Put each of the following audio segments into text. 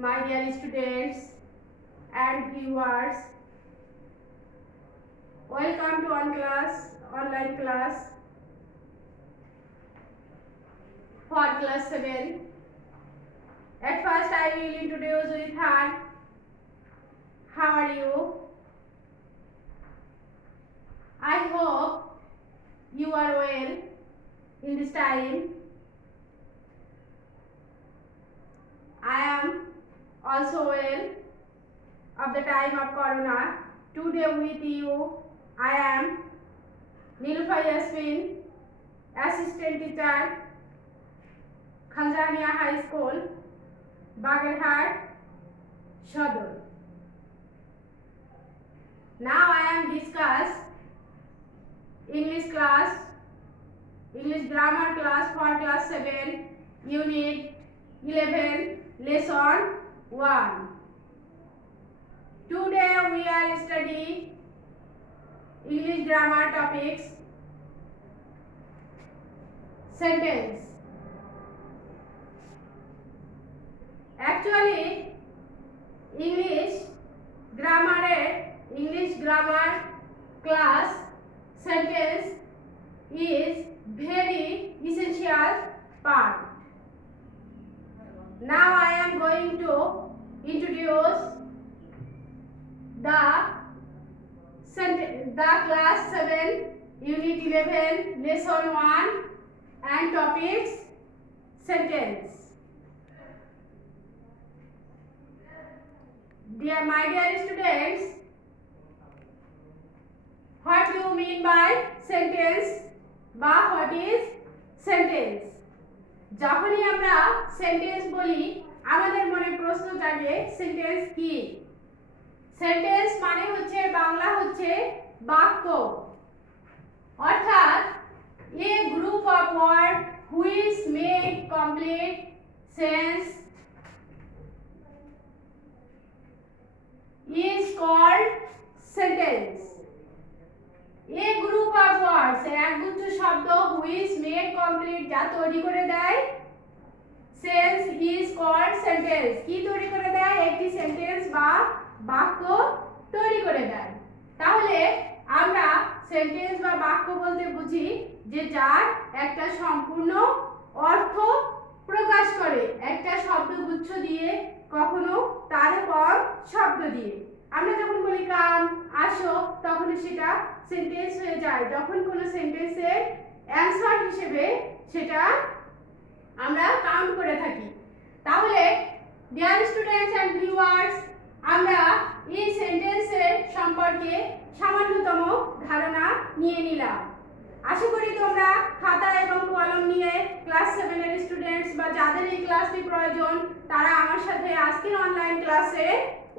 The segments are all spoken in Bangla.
my dear students and viewers. Welcome to online class for class 7. At first I will introduce with her. How are you? I hope you are well in this time. I am also well of the time of Corona. Today with you I am Nilufar Yasmin, assistant teacher, Khanjania High School, Bagerhat, Shodol. Now I am discuss English grammar class for class 7, unit 11, lesson 1. Today we are studying English grammar topics. Sentence. Actually English grammar class sentence is very essential part. Now I am going to introduce the class 7 unit 11 lesson 1 and topics sentence. My dear students, what do you mean by sentence? What is sentence? যখনই আমরা সেন্টেন্স বলি আমাদের মনে প্রশ্ন জাগে সেন্টেন্স কি? সেন্টেন্স মানে হচ্ছে বাংলা হচ্ছে বাক্য, অর্থাৎ a group of words which make complete sense is called sentence. A group of words একগুচ্ছ শব্দ which make complete যা তৈরি করে দেয় sense is called sentence. কি তৈরি করে দেয়? একটি সেন্টেন্স বা বাক্য তৈরি করে দেয়। তাহলে আমরা সেন্টেন্স বা বাক্য বলতে বুঝি যে যার একটা সম্পূর্ণ অর্থ প্রকাশ করে, একটা শব্দগুচ্ছ দিয়ে, কখনো তার কম শব্দ দিয়ে। আমরা যখন বলি কাম, আসো, তখন সেটা সেন্টেন্স হয়ে যায় যখন কোনো সেন্টেন্সের অ্যানসার হিসেবে সেটা আমরা কাউন্ট করে থাকি। তাহলে ডিয়ার স্টুডেন্টস এন্ড ভিউয়ার্স, আমরা এই সেন্টেন্সের সম্পর্কে সামান্যতম ধারণা নিয়ে নিলাম। আশা করি তোমরা খাতা এবং কলম নিয়ে ক্লাস 7 এর স্টুডেন্টস বা যাদের এই ক্লাসটি প্রয়োজন তারা আমার সাথে আজকের অনলাইন ক্লাসে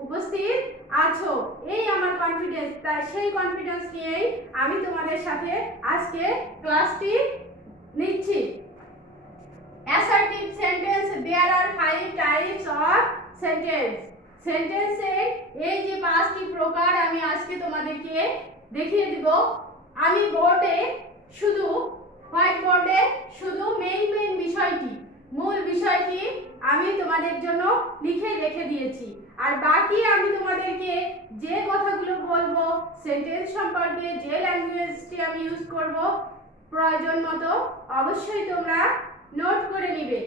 উপস্থিত আছো। এই আমার কনফিডেন্স, তাই সেই কনফিডেন্স নিয়েই আমি তোমাদের সাথে আজকে ক্লাসটি নিচ্ছি। Assertive sentence, there are 5 types of sentence. সেন্টেন্সের এই যে 5টি প্রকার আমি আজকে তোমাদেরকে দেখিয়ে দিব। আমি বোর্ডে শুধু হোয়াইট বোর্ডে শুধু মেইন বিষয়টি, মূল বিষয়টি আমি তোমাদের জন্য লিখে রেখে দিয়েছি। আর বাকি আমি তোমাদেরকে যে কথাগুলো বলবো সেন্টেন্স সম্পর্কে, যে ল্যাঙ্গুয়েজটি আমি ইউজ করব, প্রয়োজন মতো অবশ্যই তোমরা নোট করে নিবে।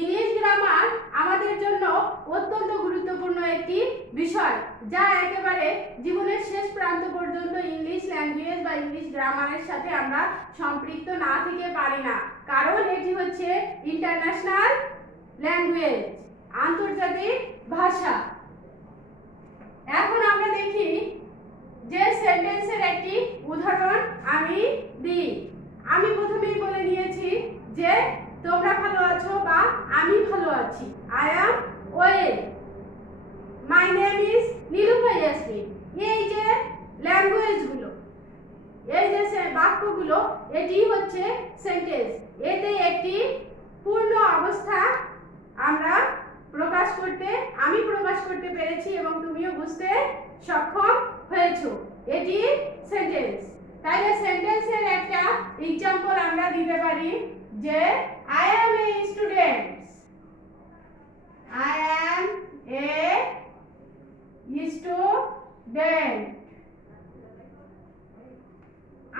ইংলিশ গ্রামার আমাদের জন্য অত্যন্ত গুরুত্বপূর্ণ একটি বিষয়, যা একেবারে জীবনের শেষ প্রান্ত পর্যন্ত ইংলিশ ল্যাঙ্গুয়েজ বা ইংলিশ গ্রামারের সাথে আমরা সম্পৃক্ত না থেকে পারি না, কারণ এটি হচ্ছে ইন্টারন্যাশনাল ল্যাঙ্গুয়েজ, আন্তর্জাতিক ভাষা। এখন আমরা দেখি যে সেন্টেন্সের একটি উদাহরণ আমি দিই। আমি প্রথমেই বলে নিয়েছি যে তোমরা ভালো আছো বা আমি ভালো আছি। I am well. My name is Nilufar Yasmin. এই যে ল্যাঙ্গুয়েজগুলো, এই যে বাক্যগুলো, এটি হচ্ছে সেন্টেন্স। এতে একটি পূর্ণ অবস্থা আমি প্রকাশ করতে পেরেছি এবং তুমিও বুঝতে সক্ষম হয়েছো। এটি সেন্টেন্স। তাহলে সেন্টেন্সের একটা एग्जांपल আমরা দিতে পারি। যে I am a student, I am a student।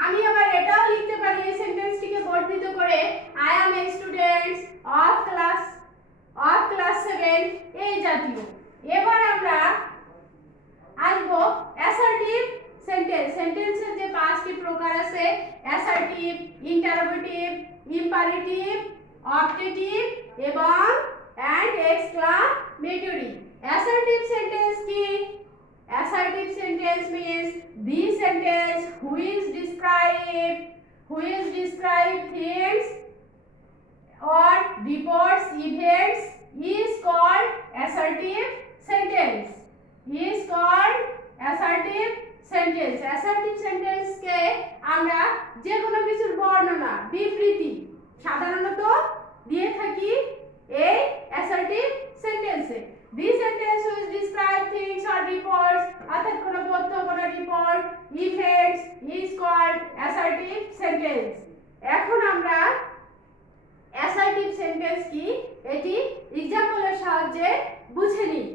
আমি আবার এটাও লিখতে পারি এই সেন্টেন্সটিকে বর্ধিত করে I am a student of class 7 এই জাতীয়। এবার আমরা আসবো অ্যাসার্টিভ সেন্টেন্স। সেন্টেন্সের যে পাঁচটি প্রকার আছে অ্যাসার্টিভ, ইন্টারোগেটিভ, ইম্পারেটিভ, অবজেক্টিভ এবং এক্সক্লামেটরি। অ্যাসার্টিভ সেন্টেন্স কি? Assertive sentence means the sentence which describe things or reports events is called assertive sentence. Assertive sentence কে আমরা যে কোনো কিছুর বর্ণনা, বিবৃতি সাধারণত দিয়ে থাকি এই assertive sentence-এ। The sentence which describe things or reports অর্থাৎ কোনো তথ্য, কোনো report, events is called assertive sentence। এখন আমরা assertive sentence কি এটি এক্সাম্পলের সাহায্যে বুঝে নিই।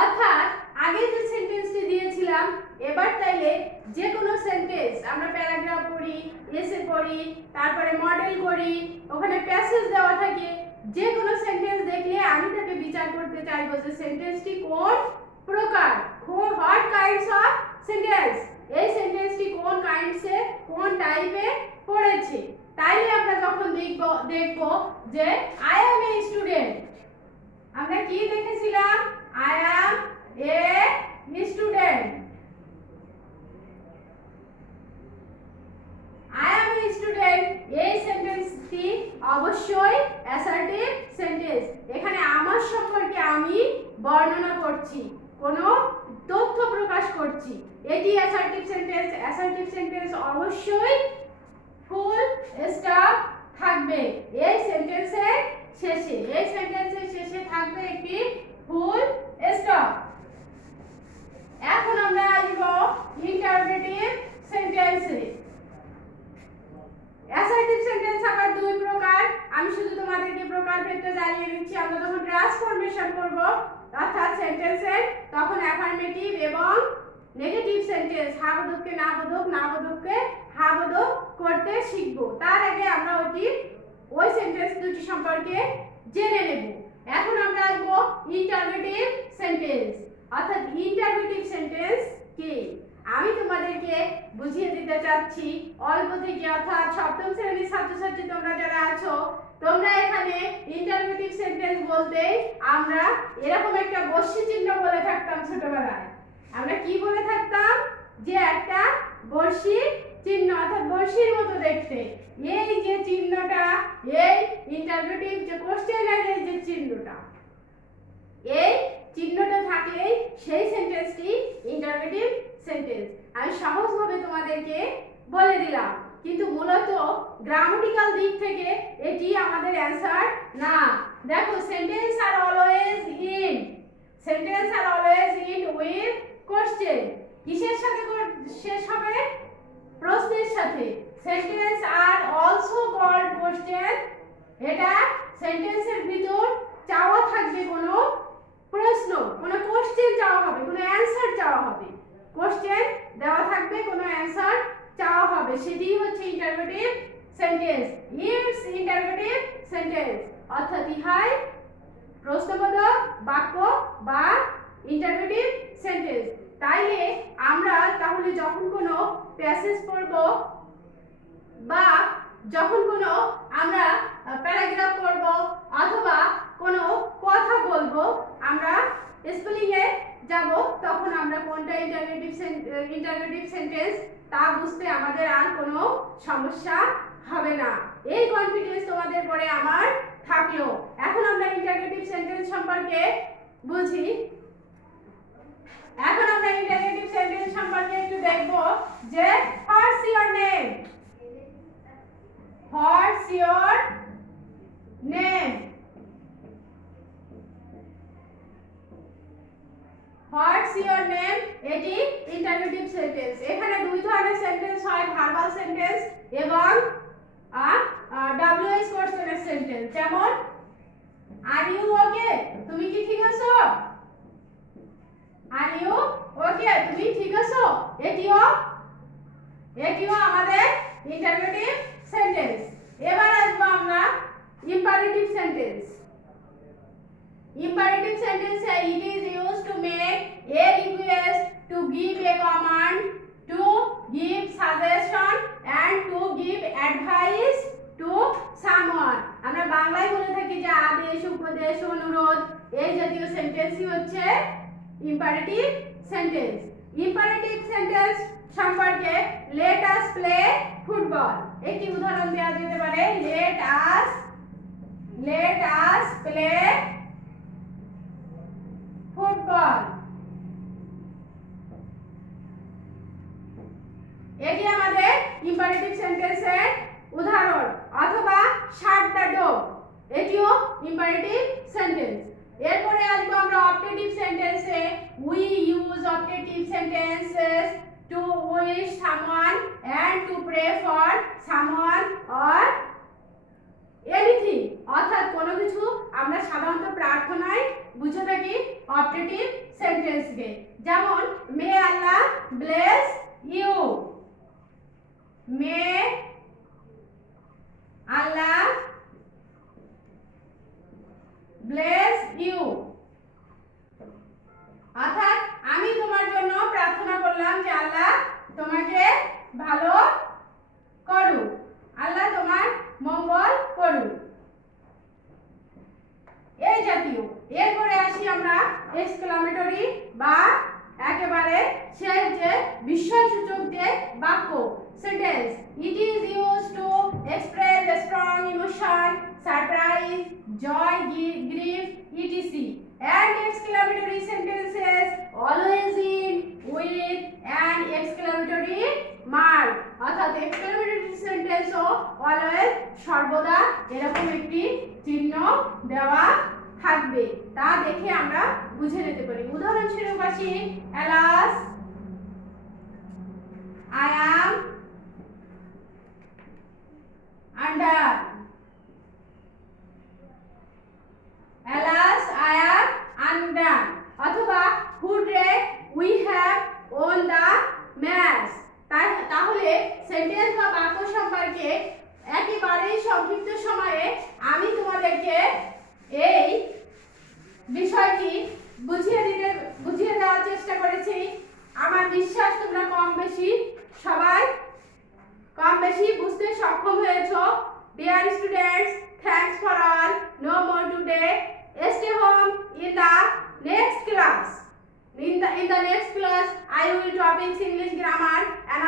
অর্থাৎ আগে যে সেন্টেন্সটি দিয়েছিলাম এবার তাইলে যে কোনো সেন্টেন্স আমরা প্যারাগ্রাফ পড়ি, এসে পড়ি, তারপরে মডেল করি, ওখানে প্যাসেজ দেওয়া থাকে। যে কোনো সেন্টেন্স দেখলে আমি তাকে বিচার করতে চাইবো যে সেন্টেন্সটি কোন প্রকার, হোয়াট কাইন্ডস অফ সেন্টেন্স, এই সেন্টেন্সটি কোন কাইন্ডসে, কোন টাইপে পড়েছে। তাইলে আমরা যখন দেখব যে আই অ্যাম এ স্টুডেন্ট, আমরা কি দেখেছিলাম? I am a student. I am a student এই সেন্টেন্সটি অবশ্যই অ্যাসার্টিভ সেন্টেন্স। এখানে আমার সম্পর্কে আমি বর্ণনা করছি, কোনো তথ্য প্রকাশ করছি, এটি অ্যাসার্টিভ সেন্টেন্স। অ্যাসার্টিভ সেন্টেন্স অবশ্যই ফুল স্টপ থাকবে এই সেন্টেন্সের শেষে থাকবে একটি ফুল স্টপ। এখন আমরা আসব ইন্টারোগেটিভ সেন্টেন্সে। অ্যাসার্টিভ সেন্টেন্স আবার দুই প্রকার, আমি শুধু তোমাদেরকে প্রকারভেদটা জানিয়ে দিচ্ছি। আমরা যখন ট্রান্সফরমেশন করব অর্থাৎ সেন্টেন্সের, তখন অ্যাফার্মেটিভ এবং নেগেটিভ সেন্টেন্স হ্যাবোধককে নাবোধক, নাবোধককে হ্যাবোধক করতে শিখব। তার আগে আমরা ওই সেন্টেন্স দুটি সম্পর্কে জেনে নেব। এখন আমরা আসব ইন্টারোগেটিভ সেন্টেন্স। অর্থাৎ ইন্টারোগেটিভ সেন্টেন্স কি আমি তোমাদেরকে বুঝিয়ে দিতে চাচ্ছি অল্প থেকে। অর্থাৎ সপ্তম শ্রেণীর ছাত্রছাত্রী তোমরা যারা আছো, তোমরা এখানে ইন্টারোগেটিভ সেন্টেন্স বলতে আমরা এরকম একটা বর্ষি চিহ্ন বলে থাকতাম ছোটবেলায়। আমরা কি বলে থাকতাম? যে একটা বর্ষি চিহ্ন, অর্থাৎ বর্ষির মতো দেখতে এই যে চিহ্নটা, এই ইন্টারোগেটিভ যে কোশ্চেনের এই যে চিহ্নটা, এই চিহ্নটা থাকলেই সেই সেন্টেন্সটি ইন্টারোগেটিভ সেন্টেন্স। আমি সহজভাবে তোমাদেরকে বলে দিলাম, কিন্তু মূলত গ্রামাটিক্যাল দিক থেকে এটি আমাদের অ্যানসার না। দেখো সেন্টেন্স আর অলওয়েজ ইন উইথ কোশ্চেন। কিসের সাথে শেষ হবে? প্রশ্নের সাথে। সেন্টেন্স আর অলসো কল্ড কোশ্চেন। এটা সেন্টেন্সের ভিতর চাওয়া থাকবে কোনো প্রশ্ন, কোনো কোশ্চেন চাওয়া হবে, কোনো অ্যানসার চাওয়া হবে, কোশ্চেন দেওয়া থাকবে, কোনো অ্যানসার চাওয়া হবে, সেটি হচ্ছে interrogative sentence. It's interrogative sentence অর্থাৎ ইহাই প্রশ্নবোধক বাক্য বা ইন্টারোগেটিভ সেন্টেন্স। তাইলে আমরা তাহলে যখন কোনো প্যাসেজ পড়ব বা যখন কোনো আমরা প্যারাগ্রাফ পড়ব অথবা কোনো কথা বলবো, আমরা স্পেলিং এ যাব, তখন আমরা কোনটা ইন্টারোগেটিভ সেন্টেন্স তা বুঝতে আমাদের আর কোনো সমস্যা হবে না। এই কনফিডেন্স তোমাদের পরে আমার থাকলো। এখন আমরা ইন্টারোগেটিভ সেন্টেন্স সম্পর্কে বুঝি। এখন আমরা ইন্টারোগেটিভ সেন্টেন্স সম্পর্কে একটু দেখব যে what's your name, what's your name, what's your name এটি ইন্টারোগেটিভ সেন্টেন্স। এখানে দুই ধরনের সেন্টেন্স হয়, ভার্বাল সেন্টেন্স এবং WH আর ইউ ওকে? তুমি কি ঠিক আছো? Are you okay? তুমি ঠিক আছো? এটিও আমাদের ইন্টারোগেটিভ সেন্টেন্স। এবার আসবো আমরা ইম্পারেটিভ সেন্টেন্স। Imperative sentence है it is used to make a request, to give a command, to give suggestion and to give advice to someone. আমরা বাংলায় বলে থাকি যে আদেশ, উপদেশ, অনুরোধ এই জাতীয় সেন্টেন্সই হচ্ছে ইম্পারেটিভ সেন্টেন্স। ইম্পারেটিভ সেন্টেন্স সম্পর্কে let us play football একটি উদাহরণ দেওয়া যেতে পারে। let us play football. এটি আমাদের ইম্পারেটিভ সেন্টেন্সের উদাহরণ। অথবা শাট দ্য ডোর এটিও ইম্পারেটিভ সেন্টেন্স। এরপরে আসবো আমরা অবজেক্টিভ সেন্টেন্সে। We use objective sentences to wish someone and to pray for someone or anything. অর্থাৎ কোনো কিছু আমরা সাধারণত প্রার্থনায় বুঝে থাকি অবজেক্টিভ সেন্টেন্সকে। যেমন may Allah bless you, may Allah bless you. অর্থাৎ আমি তোমার জন্য প্রার্থনা করলাম যে আল্লাহ তোমাকে ভালো করুক, আল্লাহ তোমার মঙ্গল করুক, এই জাতীয়। এরপরে আসি আমরা এক্সক্লামেটরি বা একেবারে শেষ যে বিস্ময়সূচক যে বাক্য sentence. It is used to express a strong emotion, surprise, joy, grief etc. and exclamatory sentences always end with an exclamatory mark। অর্থাৎ exclamatory sentence ও always সর্বদা এরকম একটি চিহ্ন দেওয়া থাকবে, তা দেখে আমরা বুঝে নিতে পারি। উদাহরণস্বরূপ আসি alas I am under, alas I am undone। অথবা হুডরে we have won the match। তাহলে সেন্টেন্স বা বাক্য সম্পর্কে একেবারেই সংক্ষিপ্ত সময়ে আমি তোমাদেরকে এই বিষয়টি বুঝিয়ে দেওয়ার চেষ্টা করেছি। আমার বিশ্বাস তোমরা সবাই কম বেশি বুঝতে সক্ষম হয়েছো। Dear students, thanks for all. No more today. Stay home in the next class. In the next class, I will topics English grammar and